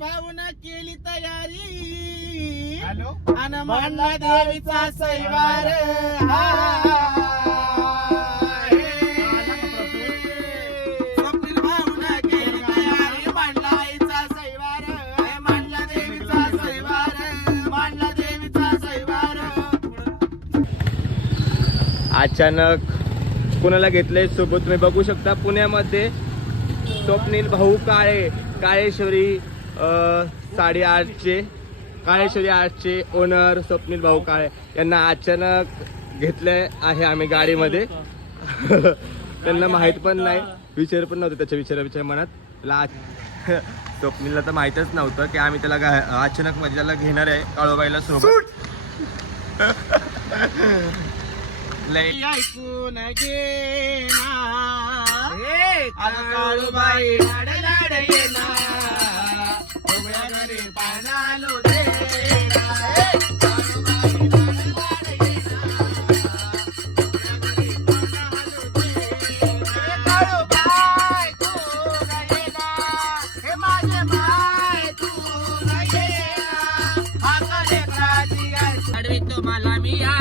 भाऊन केली तयारी हॅलो अन मांडला देवीचा सैवार. स्वप्नील भाऊन केली तयारी मांडला आईचा सैवार. मांडला देवीचा सैवार. मांडला देवीचा सैवार. अचानक कुणाला घेतलंय सोबत तुम्ही बघू शकता पुण्यामध्ये. स्वप्नील भाऊ काळे काळेश्वरी साडेआठचे काळेश्वरी आठचे ओनर स्वप्नील भाऊ काळे. यांना अचानक घेतलंय आहे आम्ही गाडीमध्ये. त्यांना माहीत पण नाही. विचार पण नव्हतं त्याच्या विचारा विचार मनात. त्याला आ- स्वप्नीलला तर माहीतच नव्हतं की आम्ही त्याला अचानक मध्ये त्याला घेणार आहे काळोबाईला सोबत. ऐकून काळूबाई लाड लाड येणार. उभ्या घरी पानालो दे तुम्हाला मी या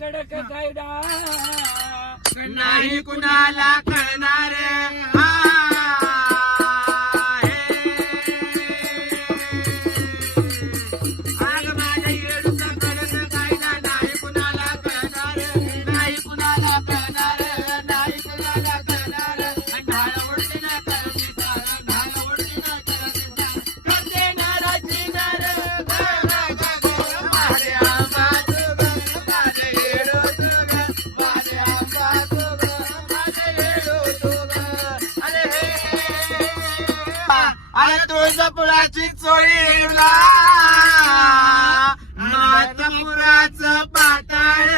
कडक कायदा नाही कुणाला कळणार. अरे तुळजापुराची चोळी नाथपुराचं पाताळ.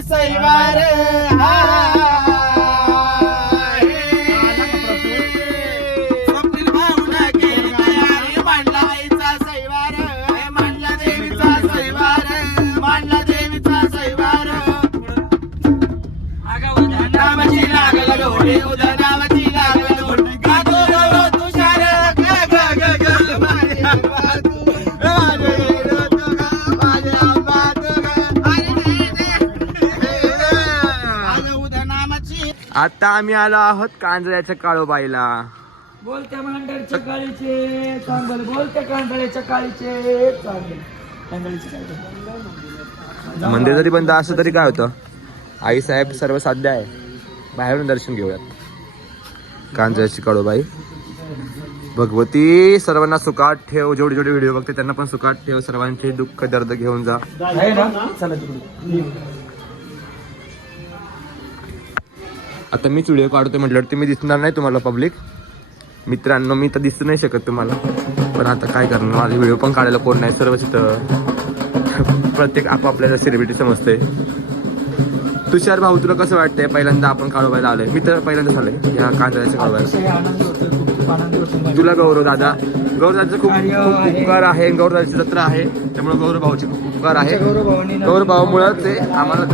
सैवार. मांडला देवीचा सैवार. मांडला देवीचा सैवार. लागल आता आम्ही आलो आहोत कांजऱ्याच्या काळोबाईला. बोलत्या मांडरच्या काळीचे चांगल बोलत्या कांदळ्याच्या काळीचे चांगल. मंदिर जरी बंद असलं तरी काय होतं? आई साहेब सर्व साध्य आहे. बाहेरून दर्शन घेऊयात. कांजऱ्याची काळोबाई. भगवती सर्वांना सुखात ठेव. जेवढे जेवढे व्हिडिओ बघते त्यांना पण सुखात ठेव. सर्वांचे दुःख दर्द घेऊन जा. आता मीच व्हिडिओ काढतोय म्हटलं ते मी दिसणार नाही तुम्हाला पब्लिक मित्रांनो मी तर दिसू नाही शकत तुम्हाला. पण आता काय करणार? माझे व्हिडिओ पण काढायला कोण नाही? सर्व तिथं प्रत्येक आपापल्याला सेलिब्रिटी समजते तुषार भाऊ तुला कसं वाटतंय? पहिल्यांदा आपण काळोबायला आलोय. मी तर पहिल्यांदाच आलोय. या कांद्याच्या काळोबायला तुला गौरव दादा. गौरव दादाचं खूप खूप. उपकार आहे. गौरव दादाची जत्रा आहे. त्यामुळे गौरव भाऊचे खूप उपकार आहे. गौरव भाऊमुळेच ते आम्हाला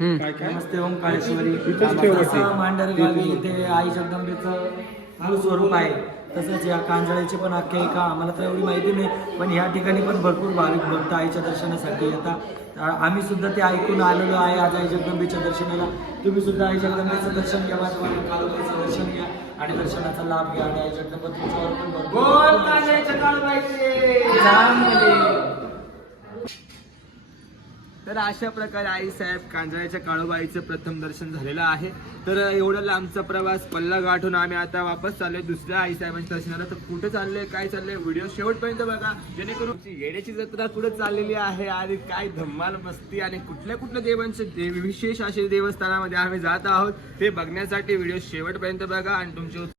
नमस्ते ओम काळेश्वरी. मांडर गावी ते आई जगदंबेचं मूळ स्वरूप आहे. तसंच या कांजळ्याची पण आख्यायिका आम्हाला तर एवढी माहिती नाही पण ह्या ठिकाणी पण भरपूर भाविक भक्त आईच्या दर्शनासाठी येतात. आम्ही सुद्धा ते ऐकून आलेलो आहे आज आई जगदंबेच्या दर्शनाला. तुम्ही सुद्धा आई जगदंबेचं दर्शन घ्या माझ्या काळोबाईचं दर्शन घ्या आणि दर्शनाचा लाभ घ्या. आणि आई जगदंबा तुमच्यावर पण भरपूर बोल कांद्याच्या काळूबाईचे चांगले. तर अशा प्रकारे आई साहेब कांजळ्याच्या काळोबाईचं प्रथम दर्शन झालेलं आहे. तर एवढा लांबचा प्रवास पल्ला गाठून आम्ही आता वापस चाललोय दुसऱ्या आई साहेबांच्या दर्शनाला. तर कुठे चाललंय काय चाललंय व्हिडिओ शेवटपर्यंत बघा. जेणेकरून येण्याची जत्रा कुठे चाललेली आहे आणि काय धम्माल मस्ती आणि कुठल्या कुठल्या देवांचे देव विशेष असे देवस्थानामध्ये आम्ही जात आहोत ते बघण्यासाठी व्हिडिओ शेवटपर्यंत बघा आणि तुमचे